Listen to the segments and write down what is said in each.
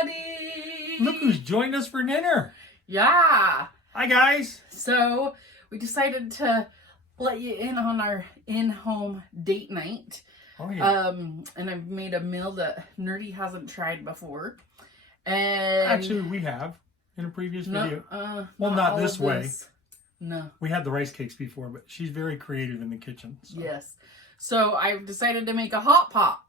everybody! Look who's joined us for dinner. Yeah. Hi, guys. So, we decided to let you in on our in-home date night. Oh, yeah. And I've made a meal that Nerdy hasn't tried before. And Actually, we have in a previous video. Well, not all this of way. this. No. We had the rice cakes before, but she's very creative in the kitchen. So. Yes. So, I've decided to make a hot pot.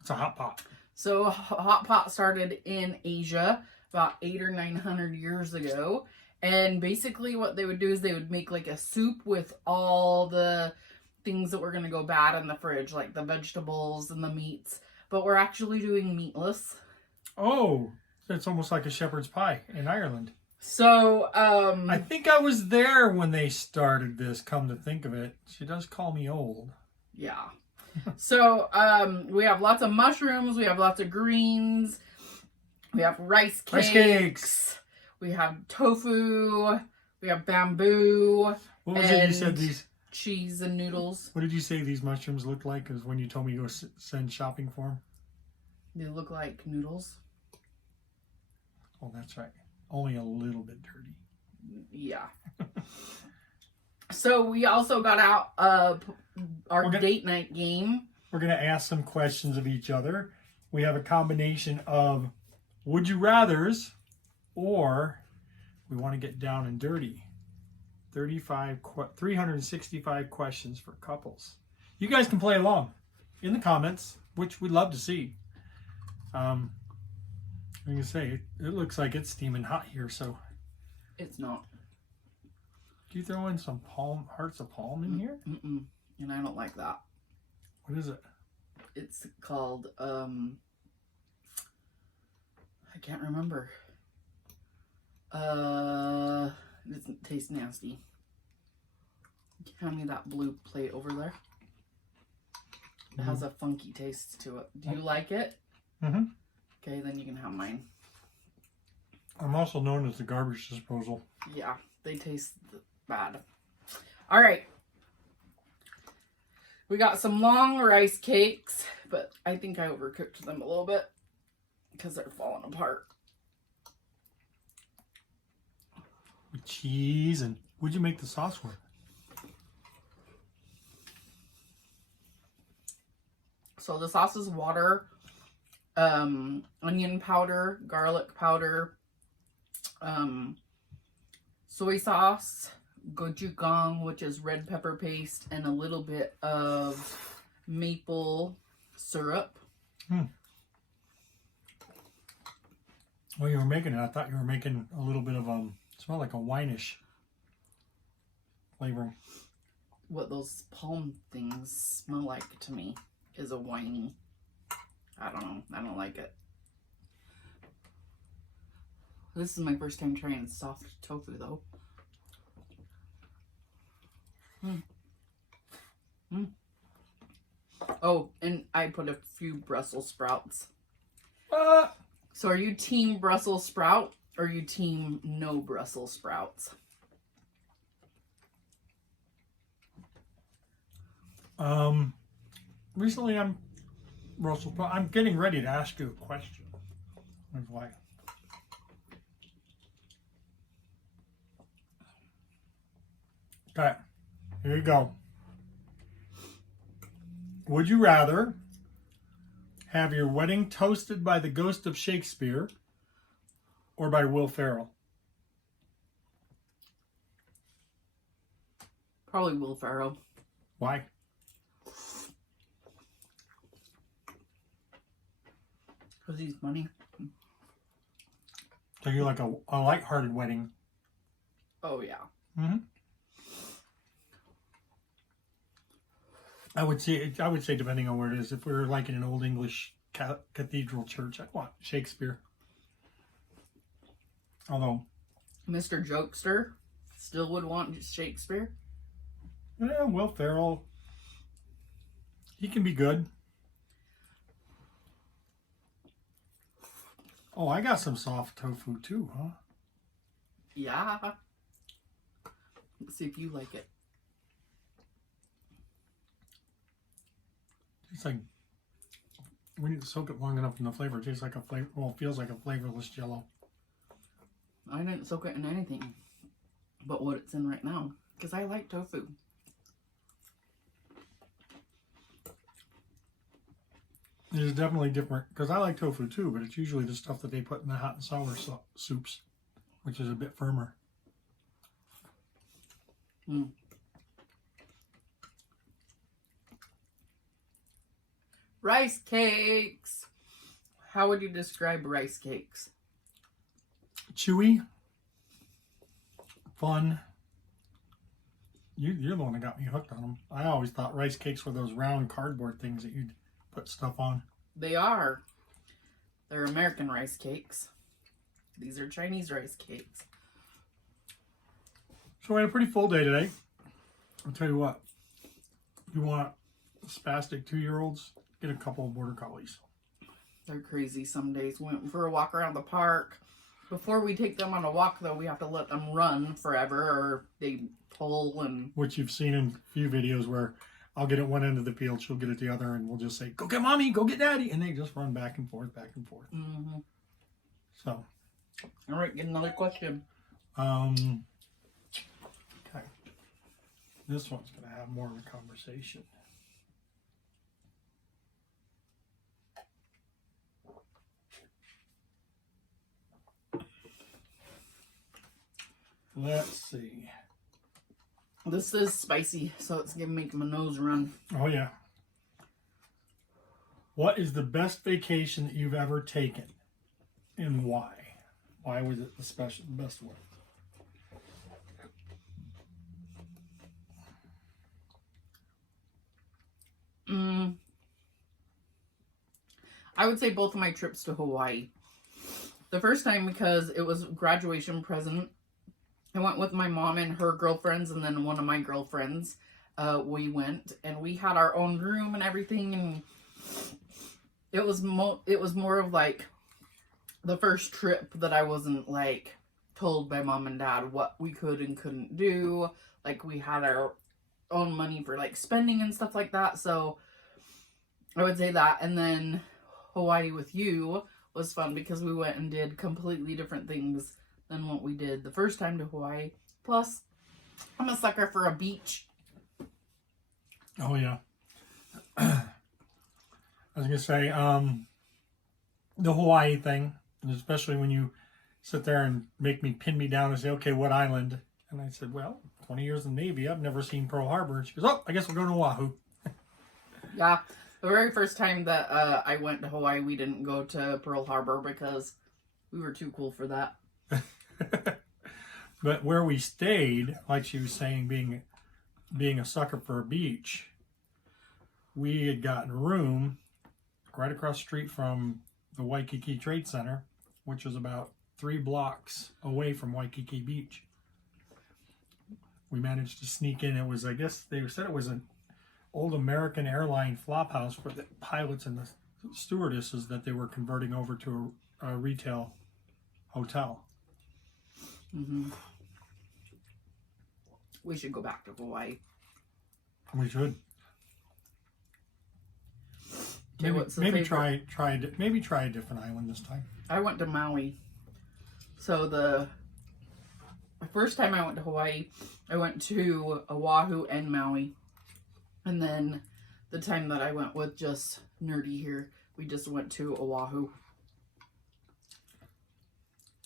It's a hot pot. So, hot pot started in Asia about 800 or 900 years ago. And basically what they would do is they would make like a soup with all the things that were going to go bad in the fridge, like the vegetables and the meats. But we're actually doing meatless. Oh, it's almost like a shepherd's pie in Ireland. So, I think I was there when they started this, come to think of it. She does call me old. Yeah. So, we have lots of mushrooms. We have lots of greens. We have rice cakes. Rice cakes. We have tofu. We have bamboo. What was it you said these? Cheese and noodles. What did you say these mushrooms looked like? Because when you told me to go send shopping for them. They look like noodles. Oh, that's right. Only a little bit dirty. Yeah. So we also got out our date night game. We're going to ask some questions of each other. We have a combination of would you rathers, or we want to get down and dirty. 365 questions for couples. You guys can play along in the comments, which we'd love to see. I'm going to say, it looks like it's steaming hot here, so. It's not. Do you throw in some hearts of palm in here? Mm-mm. And I don't like that. What is it? It's called, I can't remember. It doesn't taste nasty. Hand me that blue plate over there. It has a funky taste to it. Do you like it? Mm-hmm. Okay, then you can have mine. I'm also known as the garbage disposal. Yeah, they taste bad. All right. We got some long rice cakes, but I think I overcooked them a little bit because they're falling apart. With cheese and what'd you make the sauce with? So the sauce is water, onion powder, garlic powder, soy sauce, gochujang, which is red pepper paste, and a little bit of maple syrup. Well, you were making it. I thought you were making a little bit of smell like a wine-ish flavoring. What those palm things smell like to me is a winey. I don't know. I don't like it. This is my first time trying soft tofu, though. Oh, and I put a few Brussels sprouts. So are you team Brussels sprout or are you team no Brussels sprouts? Recently I'm Brussels sprout. I'm getting ready to ask you a question. That's why. Okay, here you go. Would you rather have your wedding toasted by the ghost of Shakespeare or by Will Ferrell? Probably Will Ferrell. Why? Because he's funny. So you like a lighthearted wedding? Oh, yeah. Mm-hmm. I would say depending on where it is, if we were like in an old English cathedral church, I'd want Shakespeare. Although Mr. Jokester still would want Shakespeare. Yeah, Will Ferrell, he can be good. Oh, I got some soft tofu too, huh? Yeah. Let's see if you like it. It's like We need to soak it long enough in the flavor. It tastes like a flavor. Well, it feels like a flavorless Jello. I didn't soak it in anything but what it's in right now because I like tofu. It is definitely different because I like tofu too, but it's usually the stuff that they put in the hot and sour soups, which is a bit firmer. Mm. Rice cakes. How would you describe rice cakes? Chewy, fun. You're the one that got me hooked on them. I always thought rice cakes were those round cardboard things that you'd put stuff on. They are. They're American rice cakes. These are Chinese rice cakes. So we had a pretty full day today. I'll tell you what. You want spastic 2-year-olds? Get a couple of border collies. They're crazy some days. Went for a walk around the park. Before we take them on a walk, though, we have to let them run forever or they pull and... Which you've seen in a few videos where I'll get at one end of the field, she'll get at the other, and we'll just say, go get mommy, go get daddy. And they just run back and forth, back and forth. Mm-hmm. So. All right, get another question. Okay. This one's going to have more of a conversation. Let's see. This is spicy, so it's going to make my nose run. Oh, yeah. What is the best vacation that you've ever taken? And why? Why was it the best one? I would say both of my trips to Hawaii. The first time because it was a graduation present. I went with my mom and her girlfriends and then one of my girlfriends. We went and we had our own room and everything, and it was more of like the first trip that I wasn't like told by mom and dad what we could and couldn't do. Like we had our own money for like spending and stuff like that. So I would say that. And then Hawaii with you was fun because we went and did completely different things than what we did the first time to Hawaii. Plus, I'm a sucker for a beach. Oh, yeah. I was going to say, the Hawaii thing, especially when you sit there and make me pin me down and say, okay, what island? And I said, well, 20 years in the Navy, I've never seen Pearl Harbor. And she goes, oh, I guess we're going to Oahu. Yeah. The very first time that I went to Hawaii, we didn't go to Pearl Harbor because we were too cool for that. But where we stayed, like she was saying, being a sucker for a beach, we had gotten a room right across the street from the Waikiki Trade Center, which was about 3 blocks away from Waikiki Beach. We managed to sneak in. It was, I guess they said it was an old American airline flop house for the pilots and the stewardesses that they were converting over to a retail hotel. Mm-hmm. We should go back to Hawaii. We should. Okay, Maybe try a different island this time. I went to Maui. So the first time I went to Hawaii, I went to Oahu and Maui. And then the time that I went with just Nerdy here, we just went to Oahu.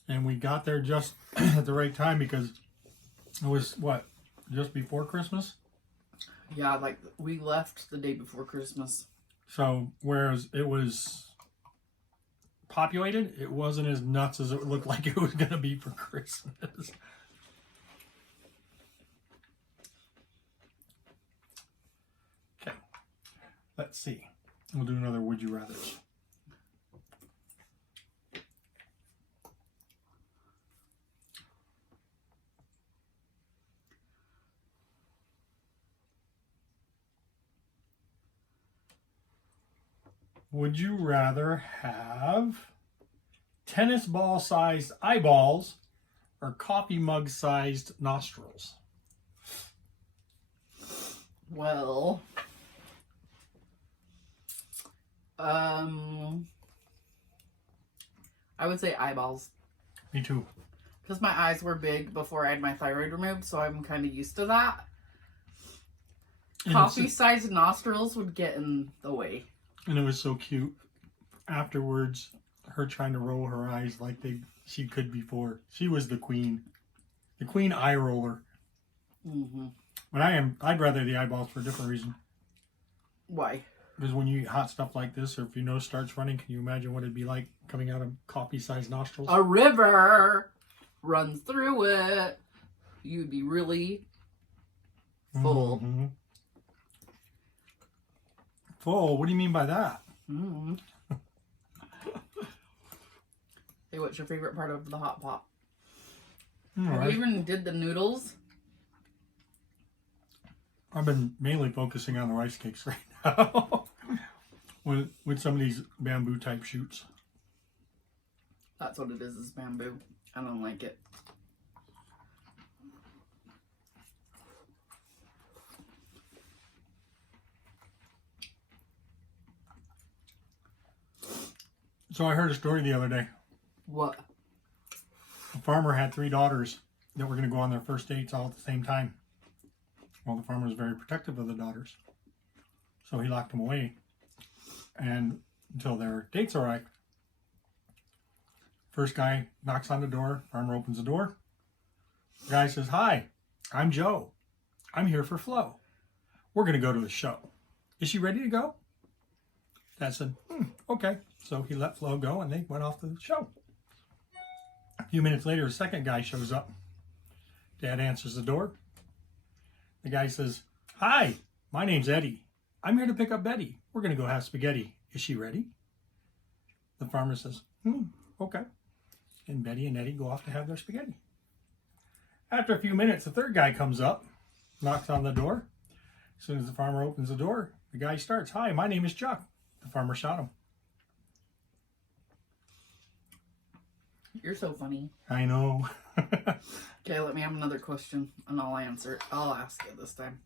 And we got there just at the right time because it was, what, just before Christmas? Yeah, like we left the day before Christmas. So, whereas it was populated, it wasn't as nuts as it looked like it was going to be for Christmas. Okay. Let's see. We'll do another Would You Rathers. Would you rather have tennis ball sized eyeballs or coffee mug sized nostrils? Well, I would say eyeballs. Me too. Because my eyes were big before I had my thyroid removed, so I'm kind of used to that. Coffee-sized nostrils would get in the way. And it was so cute. Afterwards, her trying to roll her eyes like she could before. She was the queen. The queen eye roller. Mm-hmm. But I'd rather the eyeballs for a different reason. Why? Because when you eat hot stuff like this, or if your nose starts running, can you imagine what it'd be like coming out of coffee-sized nostrils? A river runs through it. You'd be really full. Mm-hmm. Full? What do you mean by that? Mm-hmm. Hey, what's your favorite part of the hot pot? Right. You even did the noodles? I've been mainly focusing on the rice cakes right now. with some of these bamboo type shoots. That's what it is bamboo. I don't like it. So I heard a story the other day. What? A farmer had 3 daughters that were going to go on their first dates all at the same time. Well, the farmer was very protective of the daughters. So he locked them away. And until their dates arrived. First guy knocks on the door. Farmer opens the door. The guy says, "Hi, I'm Joe. I'm here for Flo. We're going to go to the show. Is she ready to go?" Dad said, "Okay." So he let Flo go and they went off to the show. A few minutes later, a second guy shows up. Dad answers the door. The guy says, "Hi, my name's Eddie. I'm here to pick up Betty. We're going to go have spaghetti. Is she ready?" The farmer says, "Okay." And Betty and Eddie go off to have their spaghetti. After a few minutes, the third guy comes up, knocks on the door. As soon as the farmer opens the door, the guy starts, "Hi, my name is Chuck." The farmer shot him. You're so funny. I know. Okay, let me have another question and I'll answer it. I'll ask it this time.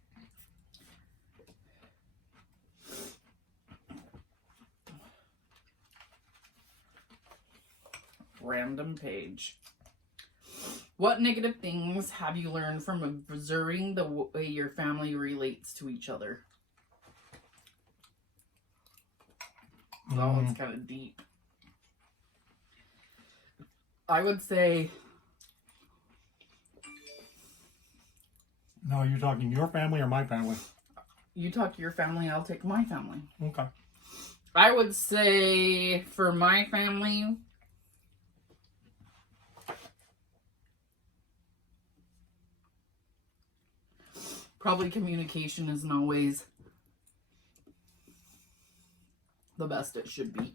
Random page. What negative things have you learned from observing the way your family relates to each other? That one's kind of deep. I would say... No, you're talking your family or my family? You talk to your family, I'll take my family. Okay. I would say for my family... probably communication isn't always the best it should be.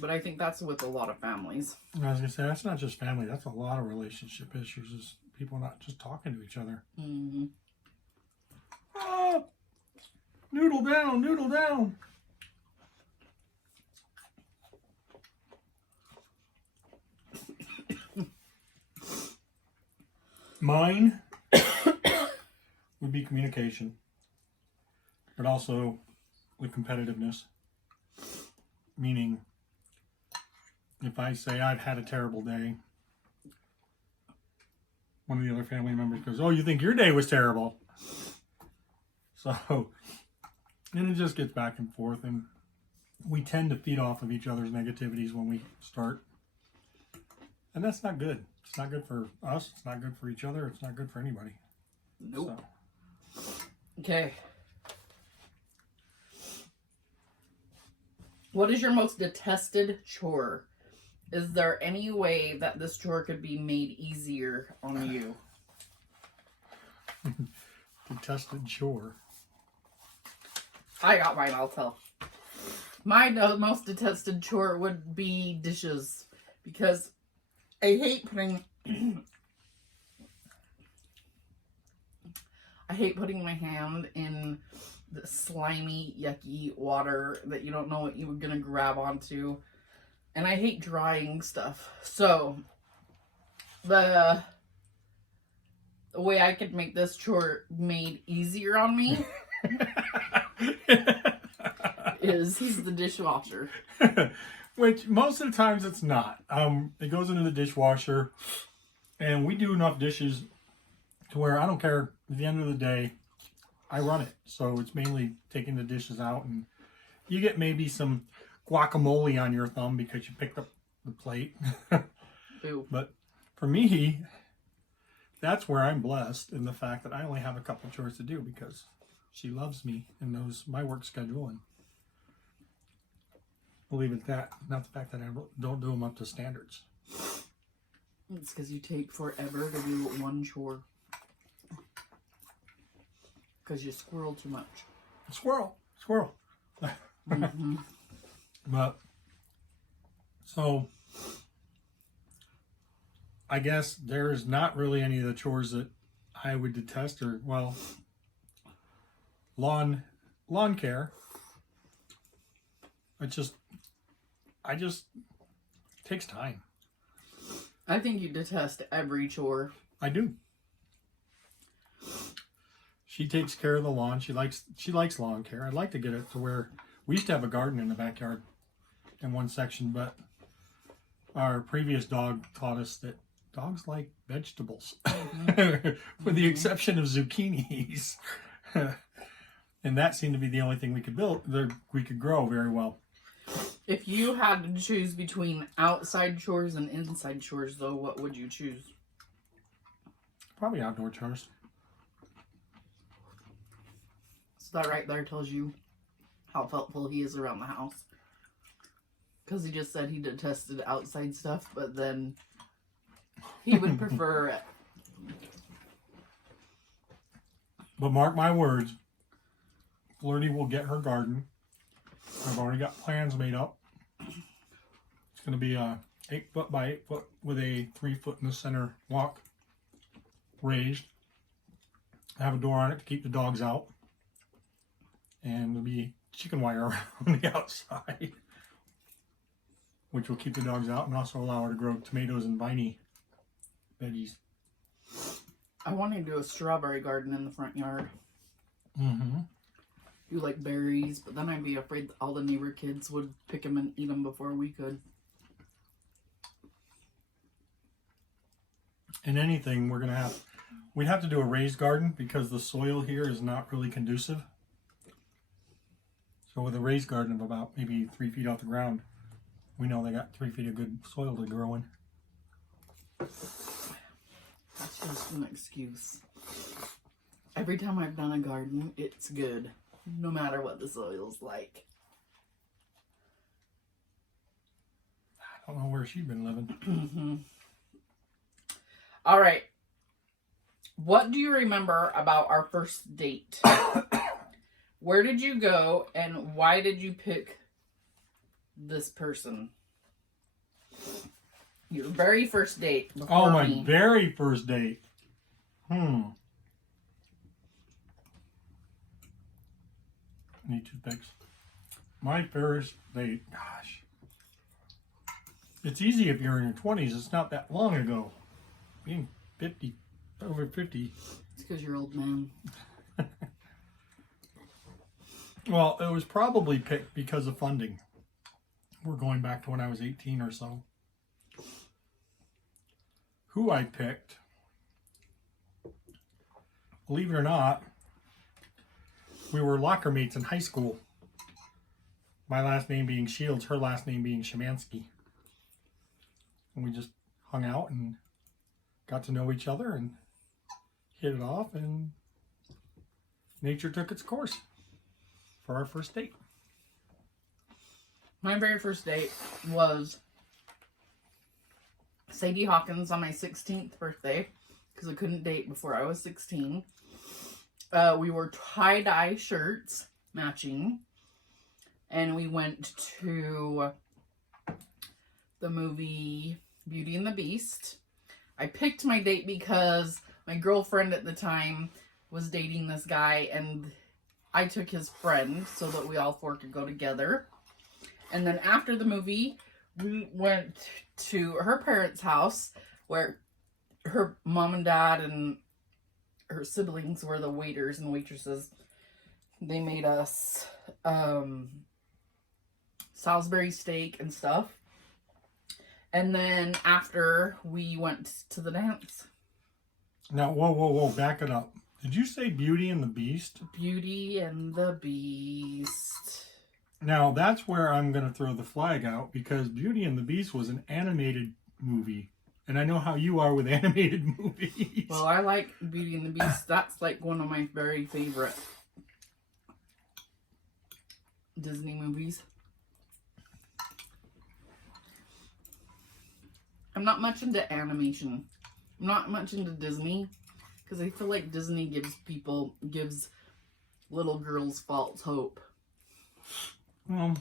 But I think that's with a lot of families. I was going to say, that's not just family. That's a lot of relationship issues. Is people not just talking to each other. Mm-hmm. Ah, noodle down, noodle down. Mine would be communication, but also with competitiveness. Meaning, if I say I've had a terrible day, one of the other family members goes, "Oh, you think your day was terrible?" So, and it just gets back and forth, and we tend to feed off of each other's negativities when we start. And that's not good. It's not good for us. It's not good for each other. It's not good for anybody. Nope. So. Okay. What is your most detested chore? Is there any way that this chore could be made easier on you? Detested chore. I got mine, I'll tell. My most detested chore would be dishes. Because I hate putting... I hate putting my hand in the slimy, yucky water that you don't know what you're going to grab onto. And I hate drying stuff. So, the way I could make this chore made easier on me is. He's the dishwasher. Which most of the times it's not. It goes into the dishwasher, and we do enough dishes to where I don't care. At the end of the day, I run it. So it's mainly taking the dishes out, and you get maybe some guacamole on your thumb because you picked up the plate. Ew. But for me, that's where I'm blessed in the fact that I only have a couple chores to do because she loves me and knows my work schedule, and believe it at that, not the fact that I don't do them up to standards. It's because you take forever to do one chore. Because you squirrel too much. Squirrel. Mm-hmm. But, so, I guess there's not really any of the chores that I would detest, or, well, lawn care. It just takes time. I think you detest every chore. I do. She takes care of the lawn. She likes lawn care. I'd like to get it to where we used to have a garden in the backyard in one section, but our previous dog taught us that dogs like vegetables, with the exception of zucchinis. And that seemed to be the only thing we could grow very well. If you had to choose between outside chores and inside chores, though, what would you choose? Probably outdoor chores. So that right there tells you how helpful he is around the house. Because he just said he detested outside stuff, but then he would prefer it. But mark my words, Flirty will get her garden. I've already got plans made up. It's going to be a 8 foot by 8 foot with a 3 foot in the center walk, raised. I have a door on it to keep the dogs out. And there'll be chicken wire around the outside, which will keep the dogs out and also allow her to grow tomatoes and viney veggies. I want to do a strawberry garden in the front yard. Mm-hmm. Do like berries, but then I'd be afraid that all the neighbor kids would pick them and eat them before we could. In anything, we'd have to do a raised garden because the soil here is not really conducive. So with a raised garden of about maybe 3 feet off the ground, we know they got 3 feet of good soil to grow in. That's just an excuse. Every time I've done a garden, it's good. No matter what the soil's like. I don't know where she's been living. Mm-hmm. All right. What do you remember about our first date? Where did you go and why did you pick this person? Your very first date. Oh, my me. very first date. Need toothpicks. My first date. Gosh. It's easy if you're in your 20s. It's not that long ago. Being 50, over 50. It's because you're old, man. Well, it was probably picked because of funding. We're going back to when I was 18 or so. Who I picked, believe it or not, we were locker mates in high school. My last name being Shields, her last name being Shemansky. And we just hung out and got to know each other and hit it off, and nature took its course for our first date. My very first date was Sadie Hawkins on my 16th birthday, because I couldn't date before I was 16. We wore tie-dye shirts, matching, and we went to the movie Beauty and the Beast. I picked my date because my girlfriend at the time was dating this guy, and I took his friend so that we all four could go together. And then after the movie, we went to her parents' house where her mom and dad and her siblings were the waiters and waitresses. They made us Salisbury steak and stuff. And then after, we went to the dance. Now, whoa, back it up. Did you say Beauty and the Beast? Beauty and the Beast. Now, that's where I'm going to throw the flag out, because Beauty and the Beast was an animated movie. And I know how you are with animated movies. Well, I like Beauty and the Beast. That's like one of my very favorite Disney movies. I'm not much into animation. I'm not much into Disney. Because I feel like Disney gives little girls false hope. Well,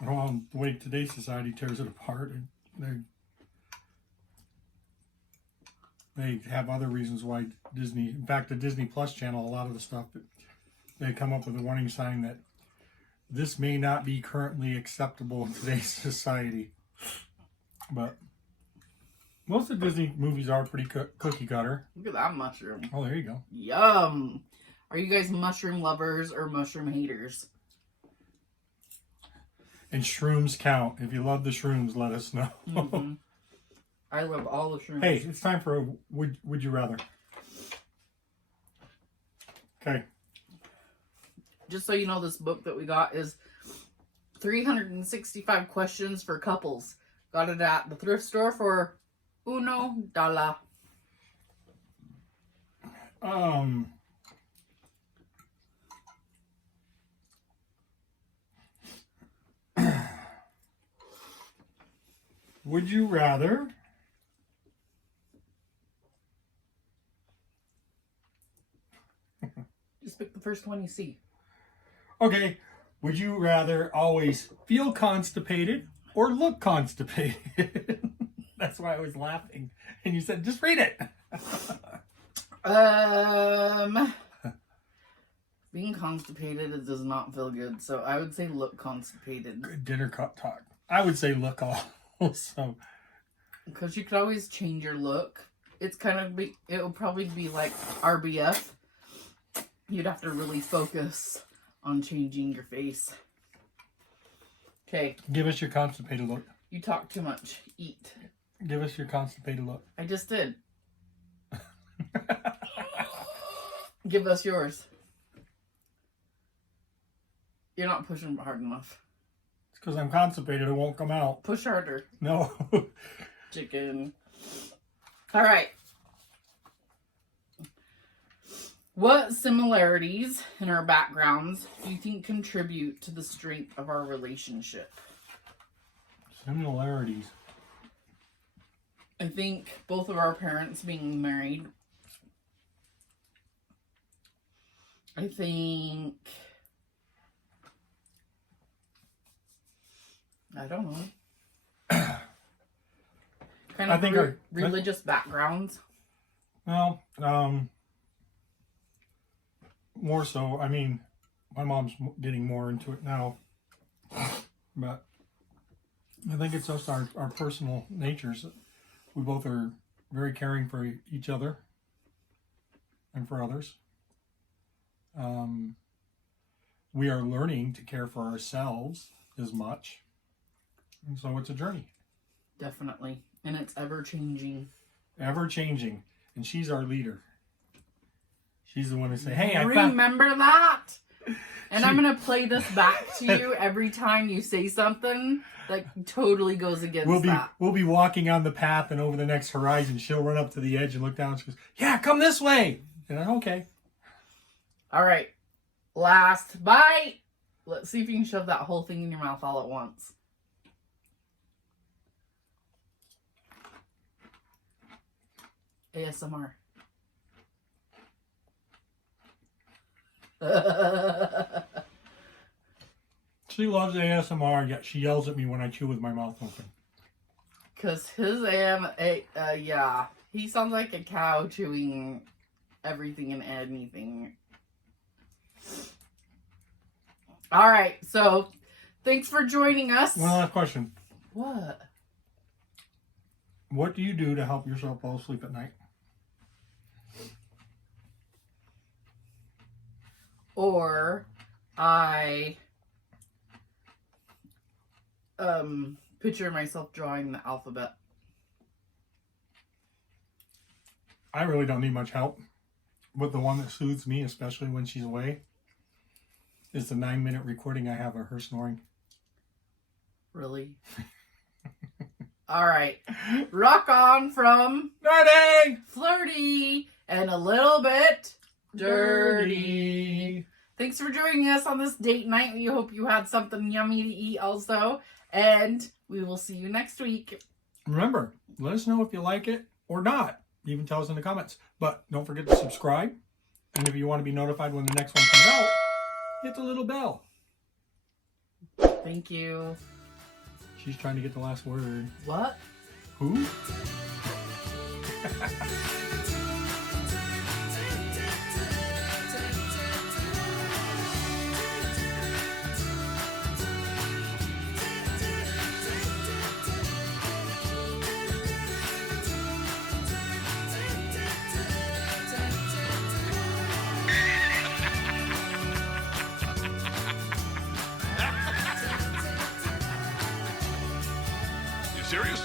the way today's society tears it apart, they have other reasons why Disney, in fact, the Disney Plus channel, a lot of the stuff, they come up with a warning sign that this may not be currently acceptable in today's society. But most of the Disney movies are pretty cookie cutter. Look at that mushroom. Oh, there you go. Yum. Are you guys mushroom lovers or mushroom haters? And shrooms count. If you love the shrooms, let us know. Mm-hmm. I love all the shrooms. Hey, it's time for a would you rather. Okay. Just so you know, this book that we got is 365 questions for couples. Got it at the thrift store for $1. Would you rather Just pick the first one you see. Okay, would you rather always feel constipated or look constipated? That's why I was laughing. And you said, just read it. Being constipated, it does not feel good. So I would say look constipated. Good dinner cup talk. I would say look also. Because you could always change your look. It's kind of, it would probably be like RBF. You'd have to really focus on changing your face. Okay. Give us your constipated look. You talk too much. Eat. Give us your constipated look. I just did. Give us yours. You're not pushing hard enough. It's because I'm constipated. It won't come out. Push harder. No. Chicken. All right. What similarities in our backgrounds do you think contribute to the strength of our relationship? Similarities. I think both of our parents being married. I think... I don't know. Kind of our religious backgrounds. Well, more so. I mean, my mom's getting more into it now. But I think it's just our personal natures. We both are very caring for each other and for others. We are learning to care for ourselves as much. And so it's a journey. Definitely. And it's ever changing. Ever changing. And she's our leader. She's the one to say, hey, remember that? And I'm going to play this back to you every time you say something that totally goes against that. We'll be walking on the path, and over the next horizon, she'll run up to the edge and look down. And she goes, yeah, come this way. And I'm okay. All right. Last bite. Let's see if you can shove that whole thing in your mouth all at once. ASMR. She loves ASMR, yet she yells at me when I chew with my mouth open. Because his yeah. He sounds like a cow chewing everything and anything. All right, so thanks for joining us. One last question. What? What do you do to help yourself fall asleep at night? Or I picture myself drawing the alphabet. I really don't need much help. But the one that soothes me, especially when she's away, is the 9-minute recording I have of her snoring. Really? All right. Rock on from Flirty! Flirty and a little bit dirty. Thanks for joining us on this date night. We hope you had something yummy to eat also. And we will see you next week. Remember, let us know if you like it or not. Even tell us in the comments. But don't forget to subscribe. And if you want to be notified when the next one comes out, hit the little bell. Thank you. She's trying to get the last word. What? Who? Serious?